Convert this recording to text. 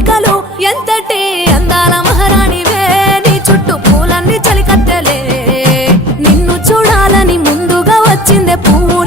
కోరికలు ఎంతటి అందాల మహారాణివే నీ చుట్టూ పూలన్నీ చలికత్తెలే నిన్ను చూడాలని ముందుగా వచ్చిందే పువ్వు